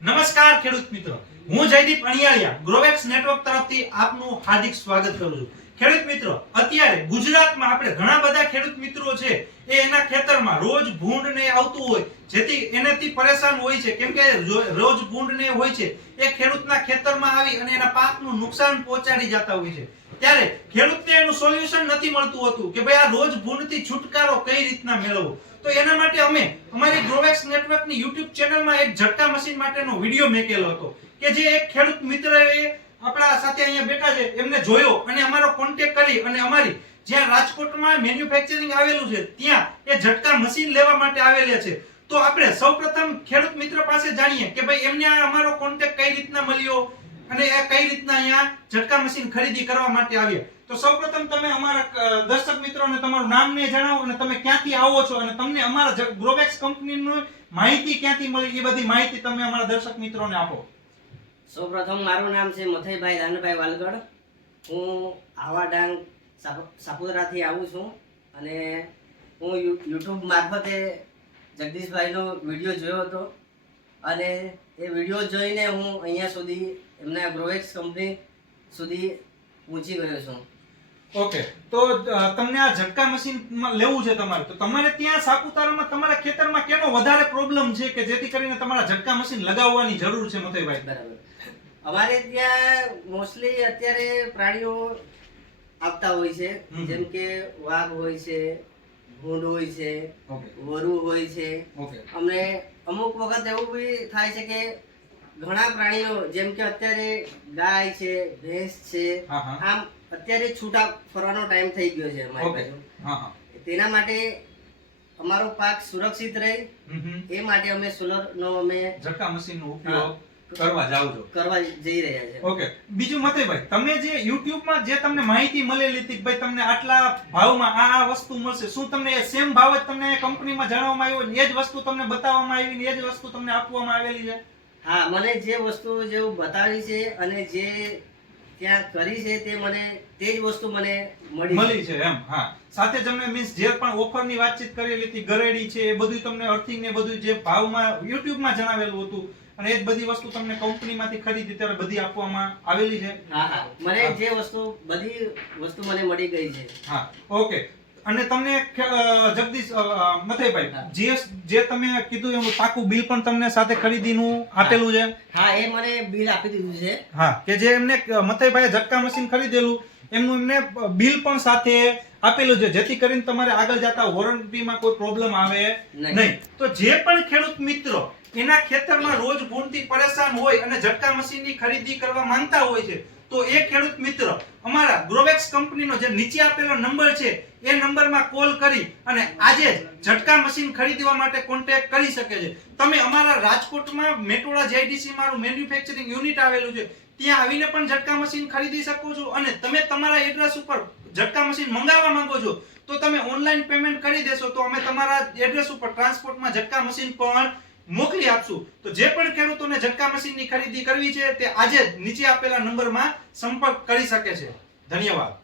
નમસ્કાર ખેડૂત મિત્રો, હું જયદીપ અણિયાળિયા ગ્રોવેક્સ નેટવર્ક તરફથી આપનું હાર્દિક સ્વાગત કરું છું. ખેડૂત મિત્રો, અત્યારે ગુજરાતમાં આપણે ઘણા બધા ખેડૂત મિત્રો છે એ એના ખેતરમાં રોજ ભૂંડ ને આવતું હોય, જેથી એનાથી પરેશાન હોય છે, કેમ કે રોજ ભૂંડ ને હોય છે એ ખેડૂતના ખેતરમાં આવી અને એના પાકનું નુકસાન પહોંચાડી જતા હોય છે. ત્યારે ખેડૂતને એનું સોલ્યુશન નથી મળતું હતું કે ભાઈ આ રોજ ભૂંડથી છુટકારો કઈ રીતના મેળવવો. તો એના માટે અમે અમારી ગ્રોવેક્સ નેટવર્કની YouTube ચેનલમાં એક ઝટકા મશીન માટેનો વિડિયો મેકેલો હતો કે જે એક ખેડૂત મિત્રએ આપણા સાથે અહીંયા બેઠા છે એમને જોયો અને અમારો કોન્ટેક્ટ કરી અને અમારી જ્યાં રાજકોટમાં મેન્યુફેક્ચરિંગ આવેલું છે ત્યાં એ ઝટકા મશીન લેવા માટે આવેલા છે. તો આપણે સૌપ્રથમ ખેડૂત મિત્ર પાસે જાણીએ કે ભાઈ એમને અમારો કોન્ટેક્ટ કઈ રીતના મળ્યો અને એ કઈ રીતના અહીંયા ઝટકા મશીન ખરીદી કરવા માટે આવ્યા. તો સૌપ્રથમ તમે અમારા દર્શક મિત્રોને તમારું નામ ને જણાવો અને તમે ક્યાંથી આવો છો અને તમને અમારા ગ્રોવેક્સ કંપનીની માહિતી ક્યાંથી મળી એ બધી માહિતી તમે અમારા દર્શક મિત્રોને આપો. સૌપ્રથમ મારું નામ છે મથઈભાઈ દાનભાઈ વાલગડ. હું આવા ડાંગ સાપુતારાથી આવું છું અને હું યુટ્યુબ મારફતે જગદીશભાઈનો વિડીયો જોયો હતો અને એ વિડીયો જોઈને હું અહીંયા સુધી એમના ગ્રોવેક્સ કંપની સુધી પહોંચી ગયો છું. ઓકે, તો તમને આ ઝટકા મશીન લેવું છે તમારે, તો તમારે ત્યાં સાપુતારામાં તમારા ખેતરમાં કેનો વધારે પ્રોબ્લેમ છે કે જેથી કરીને તમારા ઝટકા મશીન લગાવવાની જરૂર છે મથઈભાઈ? બરાબર. અમારે ત્યાં મોસ્ટલી અત્યારે પ્રાણીઓ આવતા હોય છે, જેમ કે વાઘ હોય છે, ભૂંડ હોય છે, વરુ હોય છે. અમને અમુક વખત એવું બી થાય છે કે ઘણા પ્રાણીઓ જેમ કે અત્યારે ગાય છે, ભેંસ છે, આમ અત્યારે છૂટા ફરવાનો ટાઈમ થઈ ગયો છે અમારી બાજુ. તેના માટે અમારો પાક સુરક્ષિત રહે એ માટે અમે સોલરનો અમે ઝટકા મશીનનો ઉપયોગ કરવા જઈ રહ્યા છે. ઓકે, બીજું મતેભાઈ, તમે જે YouTube માં જે તમને માહિતી મળેલી હતી ભાઈ તમને આટલા ભાવમાં આ વસ્તુ મળશે, શું તમને સેમ ભાવ જ તમને કંપનીમાં જણાવવામાં આવ્યો એ જ વસ્તુ તમને બતાવવામાં આવી ને એ જ વસ્તુ તમને આપવામાં આવેલી છે? હા, મને જે વસ્તુ જેવું બતાવી છે અને જે ત્યાં કરી છે તે જ વસ્તુ મને મળી છે એમ. હા, સાથે તમને મીન્સ જે પણ ઓફર ની વાતચીત કરેલી હતી, ગરેડી છે, એ બધું તમને અર્થિંગ ને બધું જે ભાવમાં YouTube માં જણાવેલું હતું અને એ જ બધી વસ્તુ તમને કંપનીમાંથી ખરીદી ત્યારે બધી આપવામાં આવેલી છે? હા, મને જે બધી વસ્તુ મને મળી ગઈ છે. હા, ઓકે. અને તમને જગદીશ મથઈભાઈ જે તમે કીધું એનું પાકું બિલ પણ તમને સાથે ખરીદીનું આપેલું છે? હા, એ મને બિલ આપી દીધું છે. હા, કે જે એમને મથઈભાઈએ ઝટકા મશીન ખરીદેલું એમનું એમને બિલ પણ સાથે આપેલું છે, જેથી કરીને તમારે આગળ જતા વોરંટીમાં કોઈ પ્રોબ્લેમ આવે નહીં. તો જે પણ ખેડૂત મિત્રો એના ખેતરમાં રોજ ભૂંડથી પરેશાન હોય અને ઝટકા મશીનની ખરીદી કરવા માંગતા હોય છે, તો એ ખેડૂત મિત્ર અમારા ગ્રોવેક્સ કંપનીનો જે નીચે આપેલો નંબર છે એ નંબરમાં કોલ કરી અને આજે જ ઝટકા મશીન ખરીદવા માટે કોન્ટેક્ટ કરી શકે છે. તમે અમારા રાજકોટમાં મેટોડા જેડીસી મારું મેન્યુફેક્ચરિંગ યુનિટ આવેલું છે, ત્યાં આવીને પણ ઝટકા મશીન ખરીદી શકો છો. અને તમે તમારા એડ્રેસ ઉપર ઝટકા મશીન મંગાવવા માંગો છો તો તમે ઓનલાઈન પેમેન્ટ કરી દેશો તો અમે તમારા એડ્રેસ ઉપર ટ્રાન્સપોર્ટમાં ઝટકા મશીન પણ મોકલી આપશું. તો જે પણ ખેડૂતોને ઝટકા મશીનની ખરીદી કરવી છે તે આજે જ નીચે આપેલા નંબરમાં સંપર્ક કરી શકે છે. ધન્યવાદ.